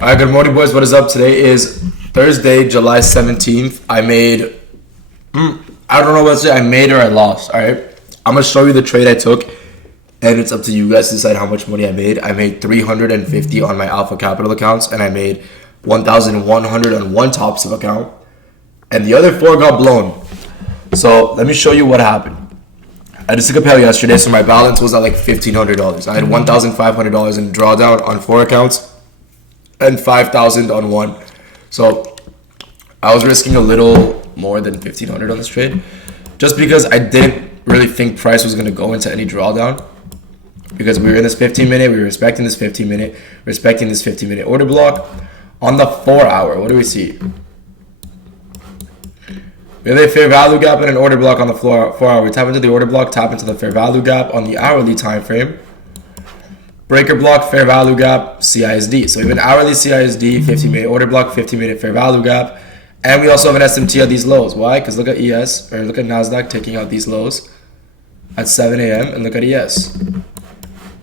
All right, good morning, boys. What is up? Today is Thursday, July 17th. I made, I don't know what to say. I made or I lost, all right? I'm going to show you the trade I took, and it's up to you guys to decide how much money I made. I made $350 on my Alpha Capital accounts, and I made $1,100 on one Topstep account, and the other four got blown. So let me show you what happened. I just took a payout yesterday, so my balance was at like $1,500. I had $1,500 in drawdown on four accounts and $5,000 on one. So I was risking a little more than $1,500 on this trade, just because I didn't really think price was going to go into any drawdown, because we were in this 15-minute, we were respecting this 15-minute, respecting this 15-minute order block. On the 4-hour, what do we see? We have a fair value gap and an order block on the 4-hour. We tap into the order block, tap into the fair value gap on the hourly time frame. Breaker block, fair value gap, CISD. So we have an hourly CISD, 15-minute order block, 15-minute fair value gap. And we also have an SMT at these lows. Why? Because look at ES, or look at Nasdaq taking out these lows at 7 a.m. and look at ES.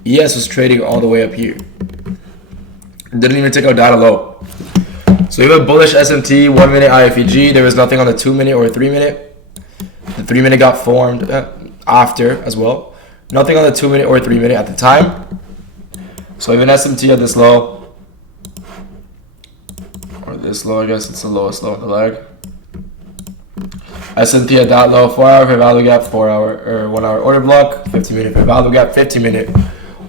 ES was trading all the way up here. Didn't even take out data low. So we have a bullish SMT, 1-minute IFEG. There was nothing on the 2-minute or 3-minute. The 3-minute got formed after as well. Nothing on the 2-minute or 3-minute at the time. So we have an SMT at this low, or this low, I guess it's the lowest low on the leg. SMT at that low, 4-hour fair value gap, 4-hour or 1-hour order block, 15-minute fair value gap, 15-minute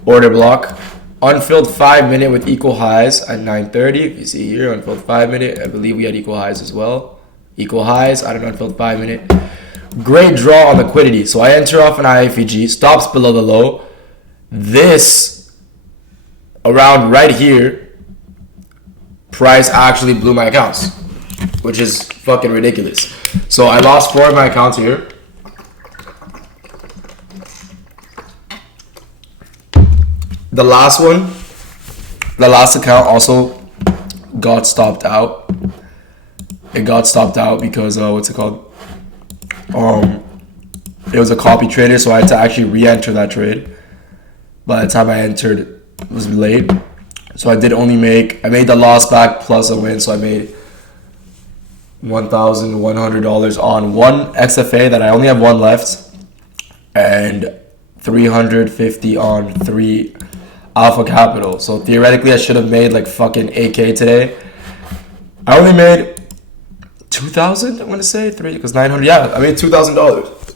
order block. Unfilled 5-minute with equal highs at 9:30. If you see here, unfilled 5-minute, I believe we had equal highs as well. Equal highs at an unfilled 5-minute. Great draw on liquidity. So I enter off an IFEG, stops below the low. This around right here, price actually blew my accounts, which is fucking ridiculous. So I lost 4 of my accounts here. The last one, the last account also got stopped out. It got stopped out because what's it called? It was a copy trader, so I had to actually re-enter that trade. By the time I entered, it was late, so I made the loss back plus a win. So I made $1,100 on one XFA that I only have one left, and $350 on 3 Alpha Capital. So theoretically, I should have made like fucking 8K today. I only made 2,000. I'm gonna say 3 because 900. Yeah, I made $2,000.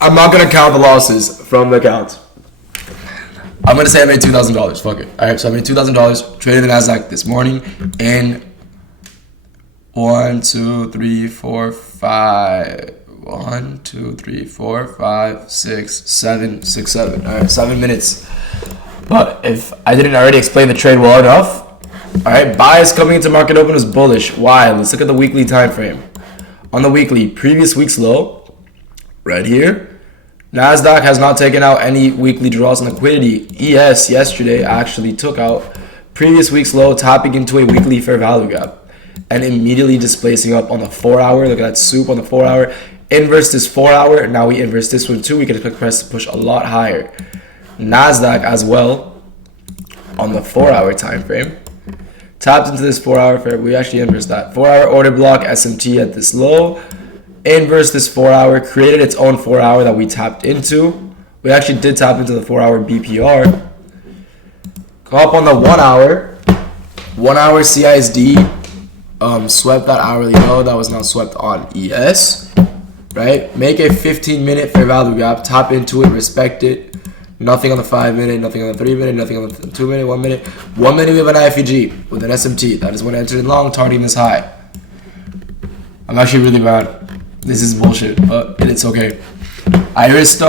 I'm not gonna count the losses from the account. I'm going to say I made $2,000. Fuck it. All right, so I made $2,000. Traded the Nasdaq this morning in 1, 2, 3, 4, 5. 1, 2, 3, 4, 5, 6, 7, 6, 7. All right, 7 minutes. But if I didn't already explain the trade well enough, all right, bias coming into market open was bullish. Why? Let's look at the weekly time frame. On the weekly, previous week's low, right here, Nasdaq has not taken out any weekly draws on liquidity. ES yesterday actually took out previous week's low, tapping into a weekly fair value gap and immediately displacing up on the 4-hour. Look at that soup on the 4-hour. Inverse this 4-hour. Now we inverse this one too. We can expect price to push a lot higher. Nasdaq as well on the 4-hour time frame tapped into this 4-hour. We actually inverse that 4-hour order block SMT at this low. Inverse this 4-hour, created its own 4-hour that we tapped into. We actually did tap into the 4-hour BPR. Go up on the 1-hour. 1-hour CISD. Swept that hourly low that was now swept on ES. Right? Make a 15-minute fair value gap. Tap into it, respect it. Nothing on the 5-minute, nothing on the 3-minute, nothing on the 2-minute, 1 minute. 1 minute we have an IFEG with an SMT. That is when I entered in long, targeting this high. I'm actually really mad. This is bullshit, but it's okay. I risked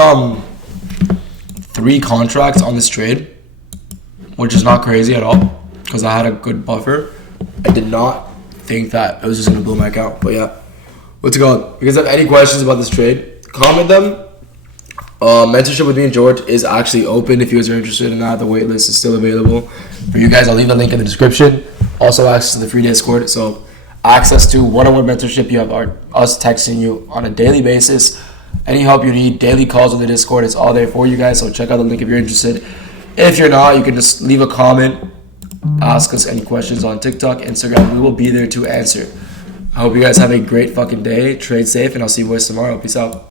3 contracts on this trade, which is not crazy at all, because I had a good buffer. I did not think that it was just going to blow my account, but yeah. What's it called? If you guys have any questions about this trade, comment them. Mentorship with me and George is actually open if you guys are interested in that. The waitlist is still available for you guys. I'll leave the link in the description. Also access to the free Discord. So access to one-on-one mentorship. You have us texting you on a daily basis. Any help you need, daily calls on the Discord. It's all there for you guys. So check out the link if you're interested. If you're not, you can just leave a comment ask us any questions on TikTok, Instagram. We will be there to answer. I hope you guys have a great fucking day. Trade safe, and I'll see you boys tomorrow. Peace out.